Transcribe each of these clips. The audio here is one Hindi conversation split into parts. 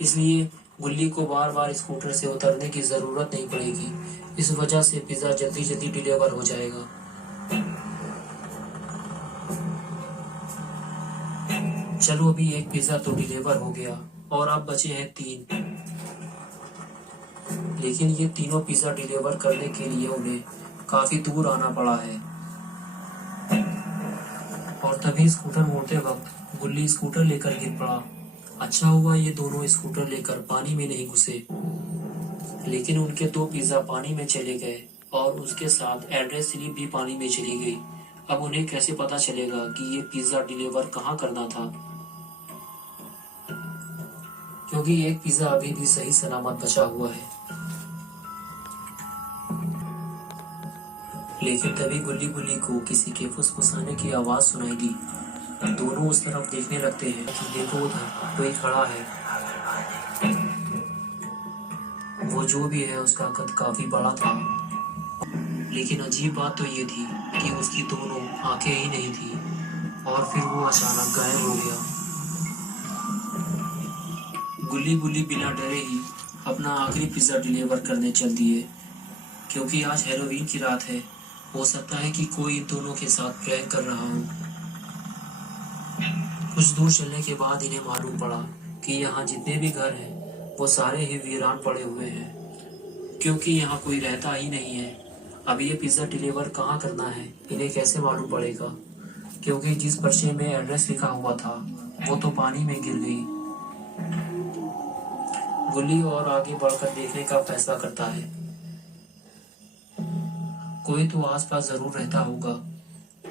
इसलिए गुल्ली को बार बार स्कूटर से उतरने की जरूरत नहीं पड़ेगी। इस वजह से पिज्जा जल्दी जल्दी डिलीवर हो जाएगा। चलो, अभी एक पिज्जा तो डिलीवर हो गया और अब बचे हैं 3। लेकिन ये तीनों पिज्जा डिलीवर करने के लिए उन्हें काफी दूर आना पड़ा है। और तभी स्कूटर मोड़ते वक्त गुल्ली स्कूटर लेकर गिर पड़ा। अच्छा हुआ ये दोनों स्कूटर लेकर पानी में नहीं घुसे, लेकिन उनके 2 पिज्जा पानी में चले गए और उसके साथ एड्रेस स्लिप भी पानी में चली गई। अब उन्हें कैसे पता चलेगा कि ये पिज्जा डिलीवर कहाँ करना था, क्योंकि एक पिज्जा अभी भी सही सलामत बचा हुआ है। लेकिन तभी गुल्ली गुल्ली को किसी के फुसफुसाने की आवाज सुनाई दी। दोनों उस तरफ देखने लगते हैं कि देखो, उधर कोई खड़ा है। वो जो भी है उसका कद काफी बड़ा था, लेकिन अजीब बात तो ये थी कि उसकी दोनों आंखें ही नहीं थी। और फिर वो अचानक गायब हो गया। गुल्ली गुल्ली बिना डरे ही अपना आखिरी पिज्जा डिलीवर करने चल दिए, क्योंकि आज हैलोवीन की रात है। हो सकता है कि कोई इन दोनों के साथ प्रैंक कर रहा हो। कुछ दूर चलने के बाद इन्हें मालूम पड़ा कि यहाँ जितने भी घर हैं वो सारे ही वीरान पड़े हुए हैं, क्योंकि यहाँ कोई रहता ही नहीं है। अब ये पिज्जा डिलीवर कहाँ करना है इन्हें कैसे मालूम पड़ेगा, क्योंकि जिस पर्चे में एड्रेस लिखा हुआ था वो तो पानी में गिर गई। गुल्ली और आगे बढ़कर देखने का फैसला करता है। कोई तो आसपास जरूर रहता होगा,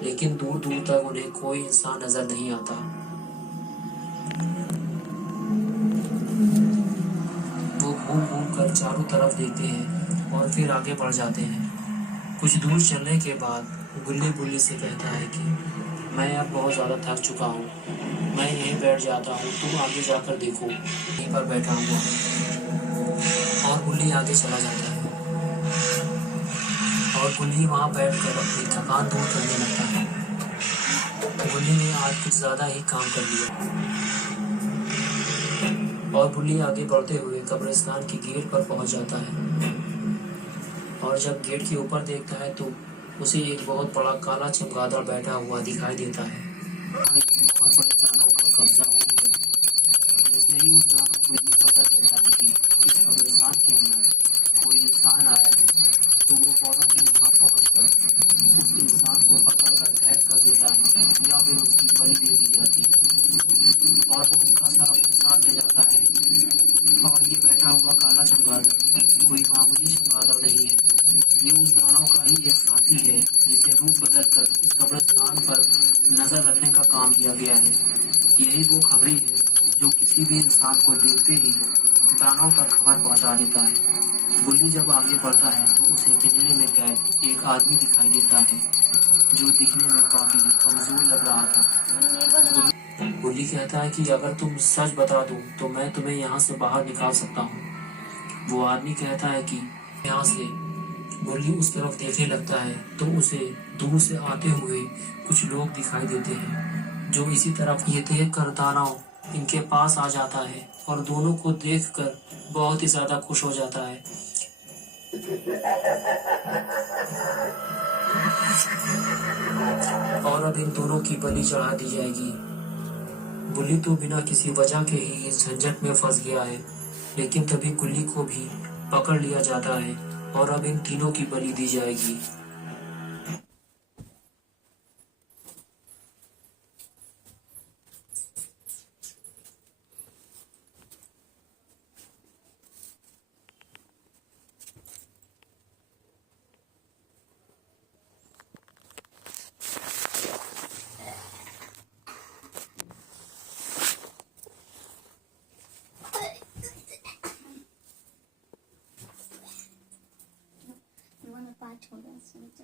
लेकिन दूर दूर तक उन्हें कोई इंसान नजर नहीं आता। वो घूम घूम कर चारों तरफ देखते हैं और फिर आगे बढ़ जाते हैं। कुछ दूर चलने के बाद गुल्ली गुल्ली से कहता है कि मैं अब बहुत ज़्यादा थक चुका हूँ, मैं यहीं बैठ जाता हूँ, तुम आगे जाकर देखो, यहीं पर बैठा हुआ है। और गुल्ली आगे चला जाता है और गुल्ली वहाँ बैठकर अपनी थकान दूर करने लगता है। गुल्ली ने आज कुछ ज़्यादा ही काम कर लिया। और गुल्ली आगे बढ़ते हुए कब्रिस्तान की गेट पर पहुंच जाता है। और जब गेट के ऊपर देखता है तो उसे एक बहुत बड़ा काला चमगादड़ बैठा हुआ दिखाई देता है। एक बहुत बड़े दानव का कब्जा हो गया है। जैसे ही उस दानव को ये पता चलता है कि इस कब्रिस्तान के अंदर कोई इंसान आया है, तो वो फौरन ही वहाँ पहुँचकर उस इंसान को पकड़कर कैद कर देता है या फिर उसकी बलि दे दी जाती है। और वो उसका सर अपने साथ ले जाता है। और ये बैठा हुआ काला चमगादड़ कोई मामूली चमगादड़ नहीं है, ये उस दानव का ही एक साथी है जिसे रूप बदल कर इस कब्रिस्तान पर नजर रखने का काम किया गया है। यही वो खबरी है जो किसी भी इंसान को देखते ही दानव तक खबर पहुंचा देता है। गुल्ली जब आगे बढ़ता है तो उसे पिंजरे में कैद एक आदमी दिखाई देता है, जो दिखने में काफी कमजोर लग रहा था। गुल्ली कहता है कि अगर तुम सच बता दो तो मैं तुम्हें यहाँ से बाहर निकाल सकता हूँ। वो आदमी कहता है कि यहाँ से। गुल्ली उस तरफ देखने लगता है तो उसे दूर से आते हुए कुछ लोग दिखाई देते हैं, जो इसी तरफ ये देख कर दानव इनके पास आ जाता है और दोनों को देखकर बहुत ही ज्यादा खुश हो जाता है। और अब इन दोनों की बलि चढ़ा दी जाएगी। गुल्ली तो बिना किसी वजह के ही इस झंझट में फंस गया है, लेकिन तभी गुल्ली को भी पकड़ लिया जाता है और अब इन तीनों की बलि दी जाएगी। You want to buy toys? So it's